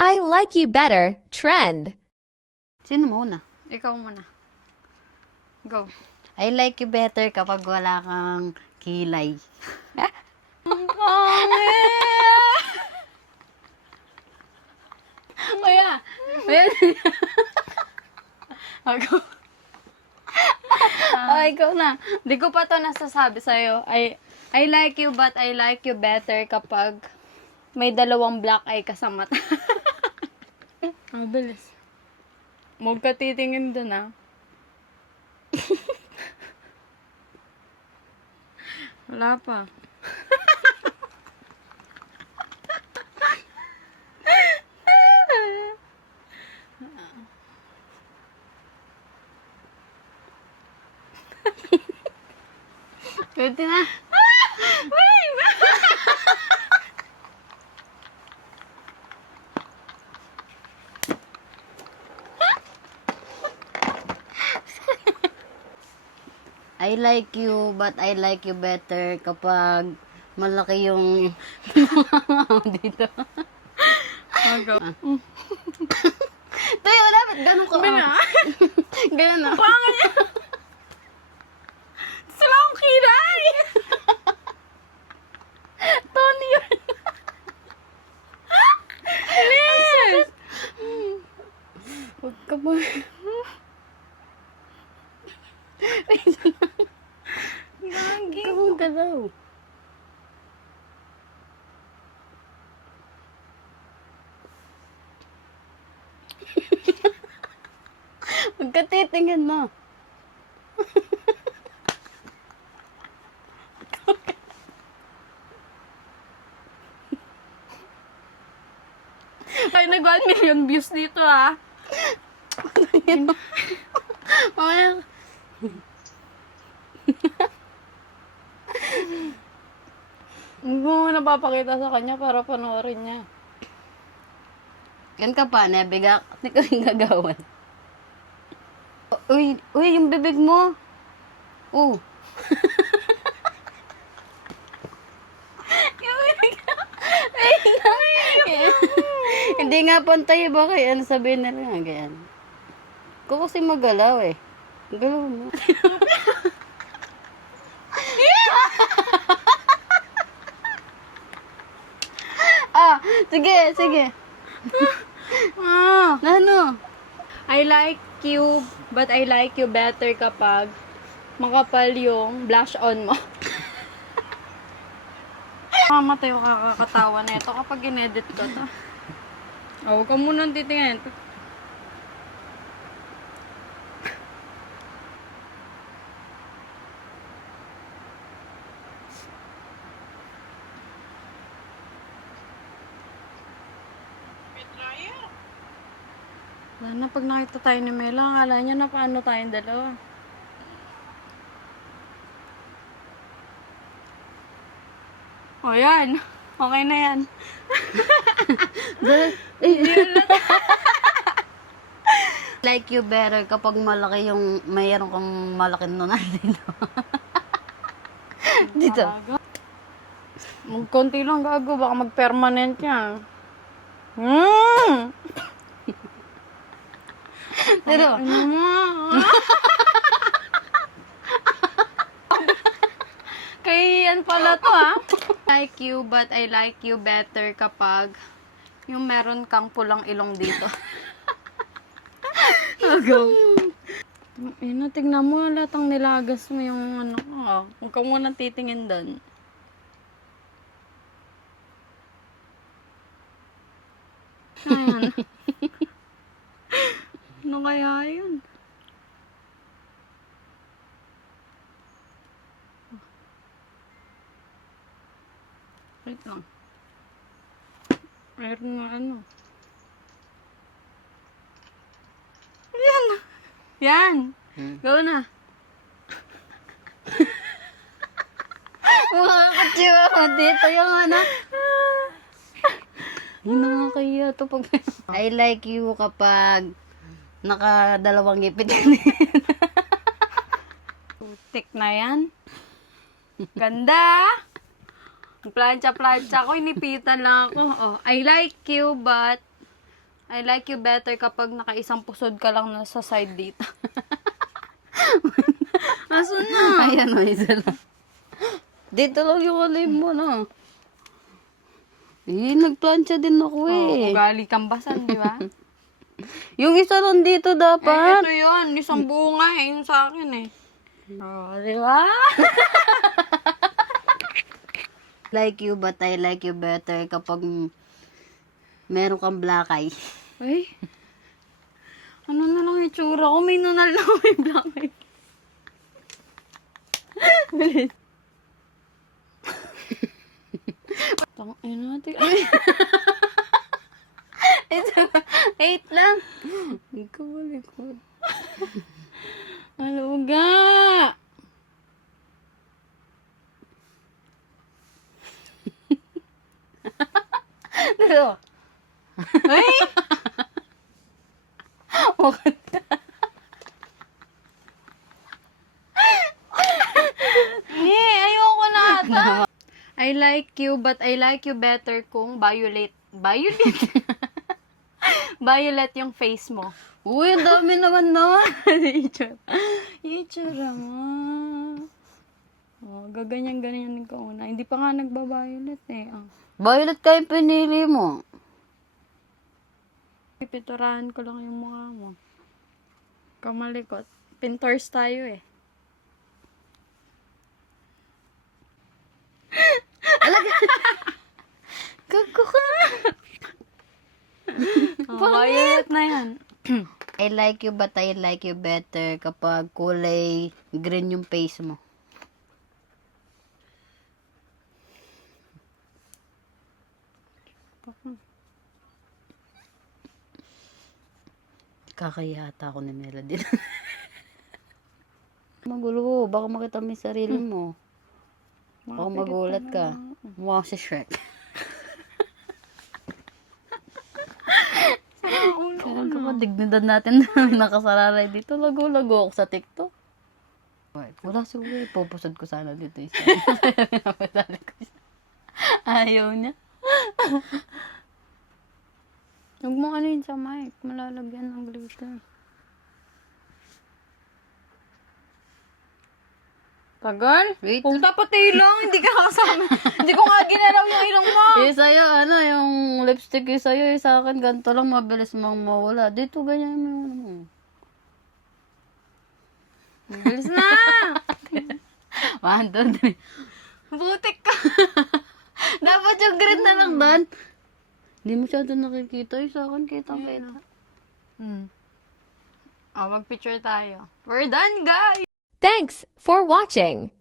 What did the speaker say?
I like you better trend. Sino muna? Ikaw muna. Go. I like you better kapag wala kang kilay. Ang pangit! Kuya! Ayan. Ako. Ikaw na. Di ko pa to nasasabi sa'yo. I like you but I like you better kapag may dalawang black eye ka sa mata. Ang bilis. Huwag ka titingin dun, ah. Wala pa. Pwede na. I like you, but I like you better kapag malaki yung dito. Go. Tayo, dapat ganun ka. Ganun na. Pangan niya. Sila akong kilay. Tony yun. Liz! Huwag ka ba? Gagi. Huwag ka daw. Huwag ka titingin mo. Ay, nag 1 million views dito, ah. Mamaya. Hindi mo napapakita sa kanya para panoorin niya. Yan ka pa, nebigak. Hindi ko rin gagawan. Uy, yung bibig mo. Oh. Hindi nga pantay ba kaya ano sabihin na lang ganyan. Ko kasi magalaw eh. Galaw mo. Sige. Ano? I like you, but I like you better kapag makapal yung blush on mo. Mamatay yung kakatawa na ito kapag inedit ko to. Huwag ka munang titingin. Wala na, pag nakita tayo ni Mela, akala niya na paano tayong dalawa. O yan, okay na yan. Like you better kapag malaki yung mayroon kang malaking nunan dito. Dito. Konti lang gago, baka mag-permanent yan. Pero, Kaya yan pala to, ha? Like you, but I like you better kapag yung meron kang pulang ilong dito. go. Tingnan mo, latang nilagas mo yung ano ko. Huwag ka muna titingin doon. Ayan. Ano kaya yun? Wait lang. Meron nga ano. Yan! Yan! Go na. Makakatsiwa ko dito yung ano. Hindi nga kaya to pag... I like you kapag nakadalawang ngipin ka na. Tik na yan. Ganda! Plancha-plancha ko, inipitan lang ako. Oh, I like you, but I like you better kapag nakaisang pusod ka lang na sa side dito. Aso na? Ayan o, isa lang. Dito lang yung alay mo, no? Eh, nagplansya din ako eh. Ugali kang basan, di ba? Yung isa lang dito dapat. Ito yun. Isang buo nga eh. Yung sa akin eh. Oh, di ba? Like you, but I like you better kapag meron kang black eye. Ay. Ano na lang yung tsura ko? May nunal na may black eye. Bilis. Tangin natin. Ay. 8 lang. Ikaw malikod. Maluga! Pero, Ay! okay. Ayoko na ata. I like you, but I like you better kung violet. Violet? Violet yung face mo. Uy, ang dami naman na. Itsura mo. Oh, gaganyan-ganyan ka una. Hindi pa nga nagba-violet eh. Oh. Violet kayo pinili mo. Pipiturahan ko lang yung mukha mo. Kamalikot. Pintors tayo eh. Gago ka. Oh, violet na yan. I like you, but I like you better kapag kulay green yung face mo. Kakayata ako ni Melody. Magulo, baka makita mo yung sarili mo. Baka magulat ka. Mukha si Shrek. Kaya ka dignidad natin na nakasararay dito. Lago-lago ako sa TikTok. Wala si Uwe. Pupusod ko sana dito. Ayaw niya. Huwag mo ano yun sa mic. Malalagyan ng glitter. Tagal? Wait. Kung dapat ilong, hindi ka kasama. Hindi ko nga ginalaw yung ilong mo. Eh, sa'yo, ano, yung lipstick yung sa'yo, eh, sa akin, ganito lang, mabilis mang mawala. Dito, ganyan mo yung ano mo. Bilis na! 1, 2, 3. Butik ka! Dapat yung green na lang, Dan. Hindi masyado nakikita. Yung sa akin, kitang-kita. Magpicture tayo. We're done, guys! Thanks for watching.